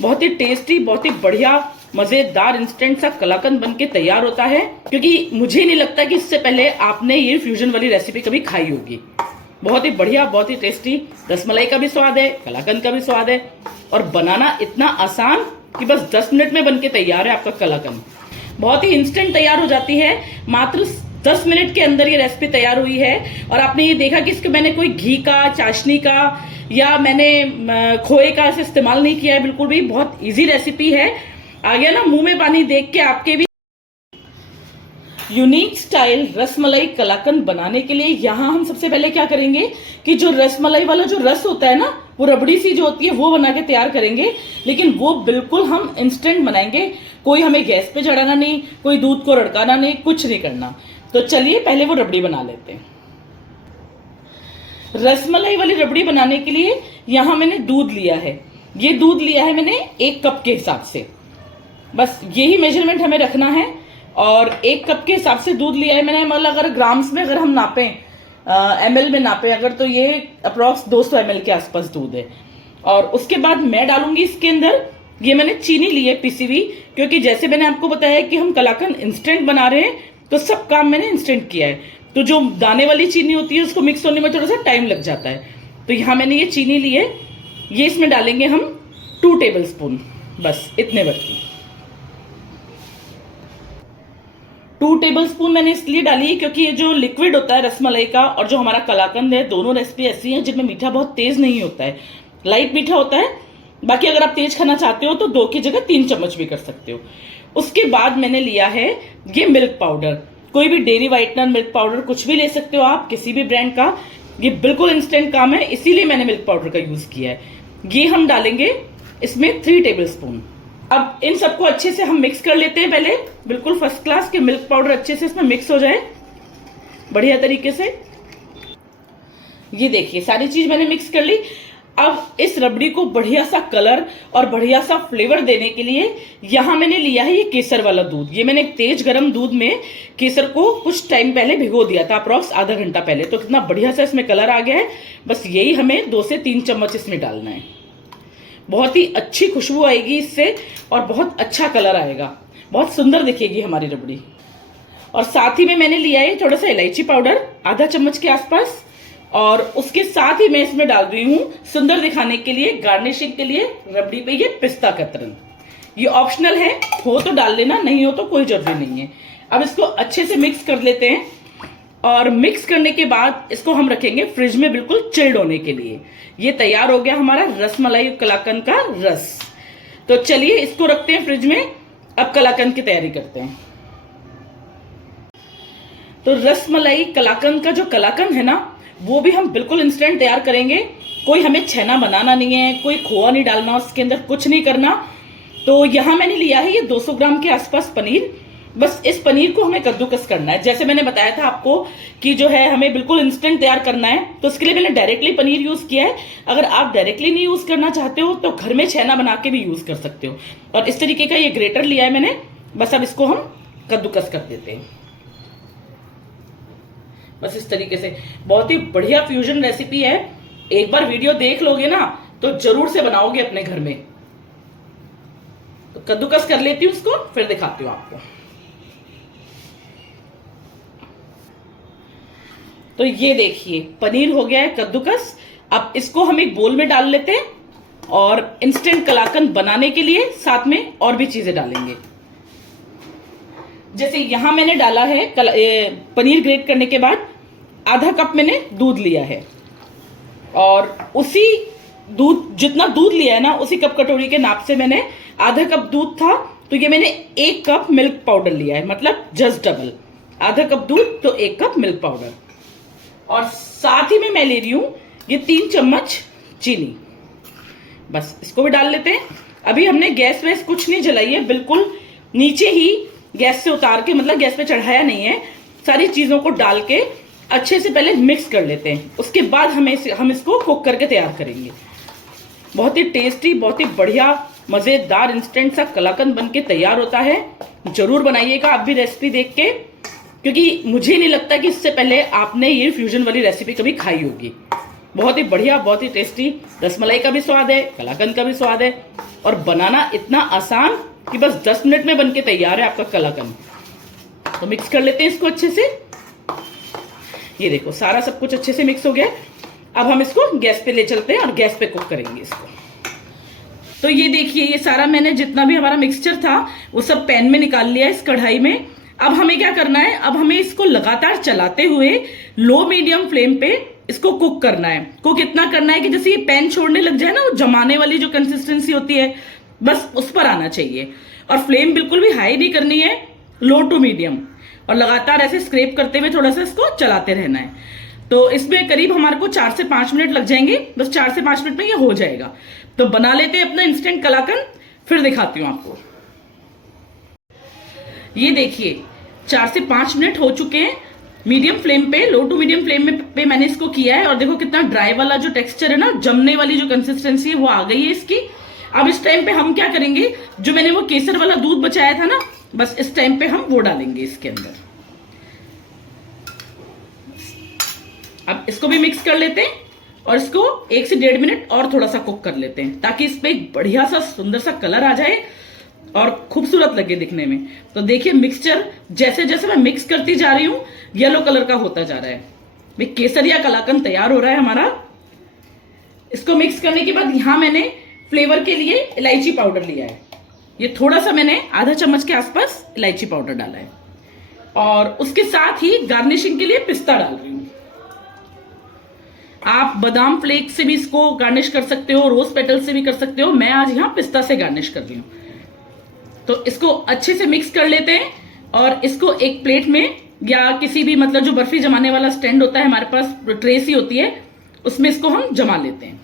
बहुत ही टेस्टी, बहुत ही बढ़िया मजेदार इंस्टेंट सा कलाकंद बनके तैयार होता है। क्योंकि मुझे नहीं लगता कि इससे पहले आपने ये फ्यूजन वाली रेसिपी कभी खाई होगी। बहुत ही बढ़िया, बहुत ही टेस्टी, रसमलाई का भी स्वाद है, कलाकंद का भी स्वाद है, और बनाना इतना आसान कि बस 10 मिनट में बनके तैयार है आपका कलाकंद। बहुत ही इंस्टेंट तैयार हो जाती है, मात्र 10 मिनट के अंदर ये रेसिपी तैयार हुई है। और आपने ये देखा कि इसको मैंने कोई घी का, चाशनी का या मैंने खोए का इस्तेमाल नहीं किया है, बिल्कुल भी। बहुत इजी रेसिपी है। आ गया ना मुंह में पानी देख के आपके भी। यूनिक स्टाइल रसमलाई कलाकंद बनाने के लिए यहाँ हम सबसे पहले क्या करेंगे कि जो रसमलाई वाला जो रस होता है ना, वो रबड़ी सी जो होती है वो बना के तैयार करेंगे। लेकिन वो बिल्कुल हम इंस्टेंट बनाएंगे, कोई हमें गैस पे चढ़ाना नहीं, कोई दूध को रड़काना नहीं, कुछ नहीं करना। तो चलिए पहले वो रबड़ी बना लेते हैं। रसमलाई वाली रबड़ी बनाने के लिए यहाँ मैंने दूध लिया है। ये दूध लिया है मैंने 1 कप के हिसाब से, बस यही मेजरमेंट हमें रखना है। और 1 कप के हिसाब से दूध लिया है मैंने, मतलब अगर ग्राम्स में अगर हम नापें, ml में नापें अगर, तो ये अप्रॉक्स 200 ml के आसपास दूध है। और उसके बाद मैं डालूंगी इसके अंदर, ये मैंने चीनी ली है पिसी हुई, क्योंकि जैसे मैंने आपको बताया कि हम कलाकंद इंस्टेंट बना रहे हैं, तो सब काम मैंने इंस्टेंट किया है। तो जो दाने वाली चीनी होती है उसको मिक्स होने में थोड़ा सा टाइम लग जाता है। तो यहाँ मैंने ये चीनी ली है, ये इसमें डालेंगे हम 2 टेबल स्पून, बस इतने भर की। 2 टेबल स्पून मैंने इसलिए डाली है क्योंकि ये जो लिक्विड होता है रसमलाई का और जो हमारा कलाकंद है, दोनों रेसिपी ऐसी हैं जिनमें मीठा बहुत तेज नहीं होता है, लाइट मीठा होता है। बाकी अगर आप तेज खाना चाहते हो तो 2 की जगह 3 चम्मच भी कर सकते हो। उसके बाद मैंने लिया है ये मिल्क पाउडर, कोई भी डेयरी व्हाइटनर, मिल्क पाउडर कुछ भी ले सकते हो आप, किसी भी ब्रांड का। ये बिल्कुल इंस्टेंट काम है, इसीलिए मैंने मिल्क पाउडर का यूज किया है। ये हम डालेंगे इसमें 3 टेबल स्पून। अब इन सबको अच्छे से हम मिक्स कर लेते हैं पहले, बिल्कुल फर्स्ट क्लास के मिल्क पाउडर अच्छे से इसमें मिक्स हो जाए बढ़िया तरीके से। ये देखिए सारी चीज मैंने मिक्स कर ली। अब इस रबड़ी को बढ़िया सा कलर और बढ़िया सा फ्लेवर देने के लिए यहां मैंने लिया है ये केसर वाला दूध। ये मैंने तेज गरम दूध में केसर को कुछ टाइम पहले भिगो दिया था, अप्रॉक्स आधा घंटा पहले। तो कितना बढ़िया सा इसमें कलर आ गया है। बस यही हमें 2 से 3 चम्मच इसमें डालना है। बहुत ही अच्छी खुशबू आएगी इससे और बहुत अच्छा कलर आएगा, बहुत सुंदर दिखेगी हमारी रबड़ी। और साथ ही में मैंने लिया है थोड़ा सा इलायची पाउडर, आधा चम्मच के आसपास। और उसके साथ ही मैं इसमें डाल रही हूं सुंदर दिखाने के लिए, गार्निशिंग के लिए रबड़ी पे ये पिस्ता कतरन। ये ऑप्शनल है, हो तो डाल लेना, नहीं हो तो कोई जरूरी नहीं है। अब इसको अच्छे से मिक्स कर लेते हैं। और मिक्स करने के बाद इसको हम रखेंगे फ्रिज में बिल्कुल चिल्ड होने के लिए। ये तैयार हो गया हमारा रसमलाई कलाकंद का रस। तो चलिए इसको रखते हैं फ्रिज में। अब कलाकंद की तैयारी करते हैं। तो रसमलाई कलाकंद का जो कलाकंद है ना, वो भी हम बिल्कुल इंस्टेंट तैयार करेंगे। कोई हमें छेना बनाना नहीं है, कोई खोआ नहीं डालना उसके अंदर, कुछ नहीं करना। तो यहां मैंने लिया है ये 200 ग्राम के आसपास पनीर। बस इस पनीर को हमें कद्दूकस करना है। जैसे मैंने बताया था आपको कि जो है हमें बिल्कुल इंस्टेंट तैयार करना है, तो उसके लिए मैंने डायरेक्टली पनीर यूज किया है। अगर आप डायरेक्टली नहीं यूज करना चाहते हो तो घर में छेना बना के भी यूज कर सकते हो। और इस तरीके का ये ग्रेटर लिया है मैंने। बस अब इसको हम कद्दूकस कर देते हैं, बस इस तरीके से। बहुत ही बढ़िया फ्यूजन रेसिपी है। एक बार वीडियो देख लोगे ना तो जरूर से बनाओगे अपने घर में। तो कद्दूकस कर लेती हूँ उसको, फिर दिखाती हूँ आपको। तो ये देखिए पनीर हो गया है कद्दूकस। अब इसको हम एक बोल में डाल लेते हैं और इंस्टेंट कलाकंद बनाने के लिए साथ में और भी चीजें डालेंगे। जैसे यहां मैंने डाला है पनीर ग्रेट करने के बाद आधा कप मैंने दूध लिया है, और उसी दूध, जितना दूध लिया है ना, उसी कप कटोरी के नाप से मैंने आधा कप दूध था तो ये मैंने 1 कप मिल्क पाउडर लिया है, मतलब जस्ट डबल। आधा कप दूध तो 1 कप मिल्क पाउडर। और साथ ही में मैं ले रही हूं ये 3 चम्मच चीनी। बस इसको भी डाल लेते हैं। अभी हमने गैस वैस कुछ नहीं जलाई है, बिल्कुल नीचे ही गैस से उतार के, मतलब गैस पे चढ़ाया नहीं है। सारी चीजों को डाल के अच्छे से पहले मिक्स कर लेते हैं, उसके बाद हम इसको कुक करके तैयार करेंगे। बहुत ही टेस्टी, बहुत ही बढ़िया मजेदार इंस्टेंट सा कलाकंद बनके तैयार होता है। जरूर बनाइएगा आप भी रेसिपी देख के, क्योंकि मुझे नहीं लगता कि इससे पहले आपने ये फ्यूजन वाली रेसिपी कभी खाई होगी। बहुत ही बढ़िया, बहुत ही टेस्टी, रसमलाई का भी स्वाद है, कलाकंद का भी स्वाद है, और बनाना इतना आसान कि बस 10 मिनट में बनके तैयार है आपका कलाकंद। तो मिक्स कर लेते हैं इसको अच्छे से। ये देखो सारा सब कुछ अच्छे से मिक्स हो गया। अब हम इसको गैस पे ले चलते हैं और गैस पे कुक करेंगे इसको। तो ये देखिए ये सारा मैंने जितना भी हमारा मिक्सचर था वो सब पैन में निकाल लिया इस कढ़ाई में। अब हमें क्या करना है, अब हमें इसको लगातार चलाते हुए लो मीडियम फ्लेम पे इसको कुक करना है। कुक इतना करना है कि जैसे ये पैन छोड़ने लग जाए ना, वो जमाने वाली जो कंसिस्टेंसी होती है बस उस पर आना चाहिए। और फ्लेम बिल्कुल भी हाई नहीं करनी है, लो टू मीडियम, और लगातार ऐसे स्क्रैप करते हुए थोड़ा सा इसको चलाते रहना है। तो इसमें करीब हमारे को 4 से 5 मिनट लग जाएंगे, बस 4 से 5 मिनट में ये हो जाएगा। तो बना लेते हैं अपना इंस्टेंट कलाकंद, फिर दिखाती हूँ आपको। ये देखिए 4 से 5 मिनट हो चुके हैं। मीडियम फ्लेम पे, लो टू मीडियम फ्लेम पे मैंने इसको किया है और देखो कितना ड्राई वाला जो टेक्सचर है ना, जमने वाली जो कंसिस्टेंसी है वो आ गई है इसकी। अब इस टाइम पे हम क्या करेंगे, जो मैंने वो केसर वाला दूध बचाया था ना, बस इस टाइम पे हम वो डालेंगे इसके अंदर। अब इसको भी मिक्स कर लेते हैं और इसको 1 से 1.5 मिनट और थोड़ा सा कुक कर लेते हैं, ताकि इस पे एक बढ़िया सा सुंदर सा कलर आ जाए और खूबसूरत लगे दिखने में। तो देखिए मिक्सचर जैसे जैसे मैं मिक्स करती जा रही हूं येलो कलर का होता जा रहा है। भाई केसरिया कलाकंद तैयार हो रहा है हमारा। इसको मिक्स करने के बाद यहां मैंने फ्लेवर के लिए इलायची पाउडर लिया है। ये थोड़ा सा मैंने आधा चम्मच के आसपास इलायची पाउडर डाला है और उसके साथ ही गार्निशिंग के लिए पिस्ता डाल रही हूं। आप बादाम फ्लेक से भी इसको गार्निश कर सकते हो, रोज पेटल से भी कर सकते हो। मैं आज यहाँ पिस्ता से गार्निश कर रही हूँ। तो इसको अच्छे से मिक्स कर लेते हैं और इसको एक प्लेट में या किसी भी मतलब जो बर्फी जमाने वाला स्टैंड होता है हमारे पास, ट्रे सी होती है, उसमें इसको हम जमा लेते हैं,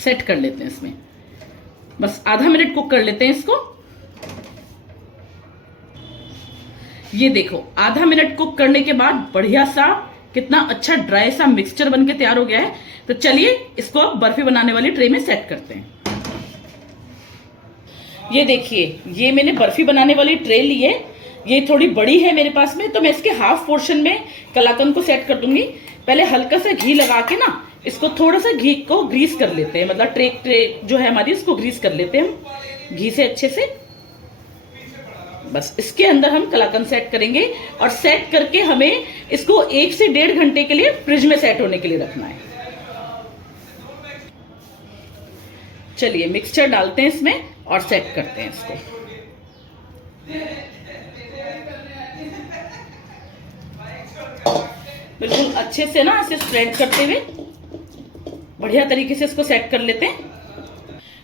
सेट कर लेते हैं इसमें। बस आधा मिनट कुक कर लेते हैं इसको। ये देखो आधा मिनट कुक करने के बाद बढ़िया सा कितना अच्छा ड्राई सा मिक्सचर बनके तैयार हो गया है। तो चलिए इसको अब बर्फी बनाने वाली ट्रे में सेट करते हैं। ये देखिए ये मैंने बर्फी बनाने वाली ट्रे ली है। ये थोड़ी बड़ी है मेरे पास में, तो मैं इसके हाफ पोर्शन में कलाकंद को सेट कर दूंगी। पहले हल्का सा घी लगा के ना इसको थोड़ा सा घी को ग्रीस कर लेते हैं, मतलब ट्रे जो है हमारी इसको ग्रीस कर लेते हैं हम घी से अच्छे से। बस इसके अंदर हम कलाकंद सेट करेंगे और सेट करके हमें इसको 1 से 1.5 घंटे के लिए फ्रिज में सेट होने के लिए रखना है। चलिए मिक्सचर डालते हैं इसमें और सेट करते हैं इसको। बिल्कुल अच्छे से ना इसे स्प्रेड करते हुए बढ़िया तरीके से इसको सेट कर लेते हैं।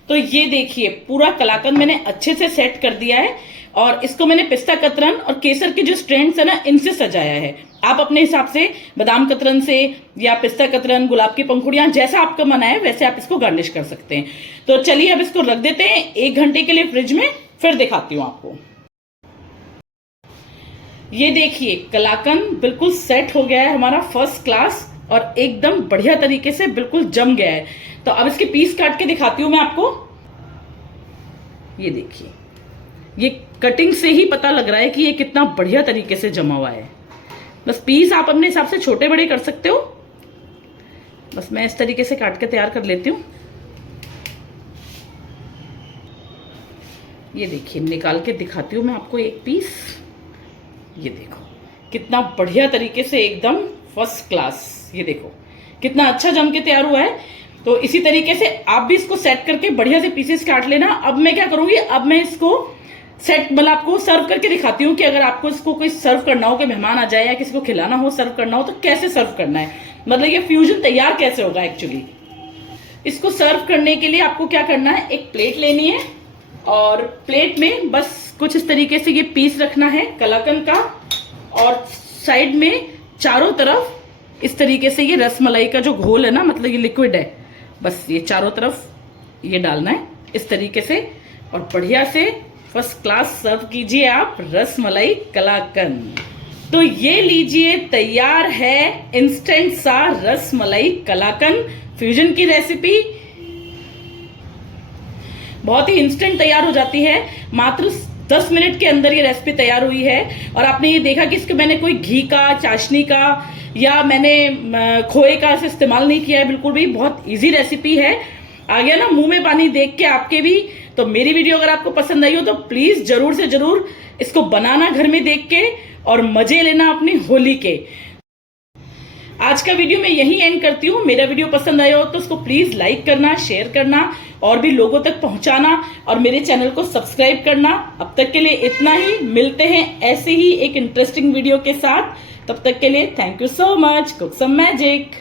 तो ये देखिए पूरा कलाकंद मैंने अच्छे से सेट कर दिया है और इसको मैंने पिस्ता कतरन और केसर के जो स्ट्रैंड्स है ना, इनसे सजाया है। आप अपने हिसाब से बादाम कतरन से या पिस्ता कतरन, गुलाब की पंखुड़ियां, जैसा आपका मन आए वैसे आप इसको गार्निश कर सकते हैं। तो चलिए अब इसको रख देते हैं 1 घंटे के लिए फ्रिज में, फिर दिखाती हूँ आपको। ये देखिए कलाकंद बिल्कुल सेट हो गया है हमारा फर्स्ट क्लास और एकदम बढ़िया तरीके से बिल्कुल जम गया है। तो अब इसके पीस काट के दिखाती हूँ मैं आपको। ये देखिए ये कटिंग से ही पता लग रहा है कि ये कितना बढ़िया तरीके से जमा हुआ है। बस पीस आप अपने हिसाब से छोटे बड़े कर सकते हो। बस मैं इस तरीके से काट के तैयार कर लेती हूँ। ये देखिए निकाल के दिखाती हूँ मैं आपको एक पीस। ये देखो कितना बढ़िया तरीके से एकदम फर्स्ट क्लास, ये देखो कितना अच्छा जम के तैयार हुआ है। तो इसी तरीके से आप भी इसको सेट करके बढ़िया से पीसेस काट लेना। अब मैं क्या करूंगी, अब मैं इसको सेट मतलब आपको सर्व करके दिखाती हूँ कि अगर आपको इसको कोई सर्व करना हो, कि मेहमान आ जाए या किसी को खिलाना हो, सर्व करना हो, तो कैसे सर्व करना है, मतलब ये फ्यूजन तैयार कैसे होगा। एक्चुअली इसको सर्व करने के लिए आपको क्या करना है, एक प्लेट लेनी है और प्लेट में बस कुछ इस तरीके से ये पीस रखना है कलाकंद का और साइड में चारों तरफ इस तरीके से ये रसमलाई का जो घोल है ना, मतलब ये लिक्विड है, बस ये चारों तरफ ये डालना है इस तरीके से और बढ़िया से फर्स्ट क्लास सर्व कीजिए आप रसमलाई कलाकंद। तो ये लीजिए तैयार है इंस्टेंट सा रसमलाई कलाकंद फ्यूजन की रेसिपी। बहुत ही इंस्टेंट तैयार हो जाती है, मात्र 10 मिनट के अंदर ये रेसिपी तैयार हुई है। और आपने ये देखा कि इसके मैंने कोई घी का, चाशनी का या मैंने खोए का इस्तेमाल नहीं किया है, बिल्कुल भी बहुत इजी रेसिपी है। आ गया ना मुंह में पानी देख के आपके भी। तो तो मेरी वीडियो अगर आपको पसंद आई हो तो प्लीज जरूर से जरूर इसको बनाना घर में देख के और मजे लेना अपनी होली के। आज का वीडियो मैं यही एंड करती हूँ। मेरा वीडियो पसंद आया हो तो उसको प्लीज लाइक करना, शेयर करना और भी लोगों तक पहुंचाना और मेरे चैनल को सब्सक्राइब करना। अब तक के लिए इतना ही, मिलते हैं ऐसे ही एक इंटरेस्टिंग वीडियो के साथ। तब तक के लिए thank you so much. Cook some magic.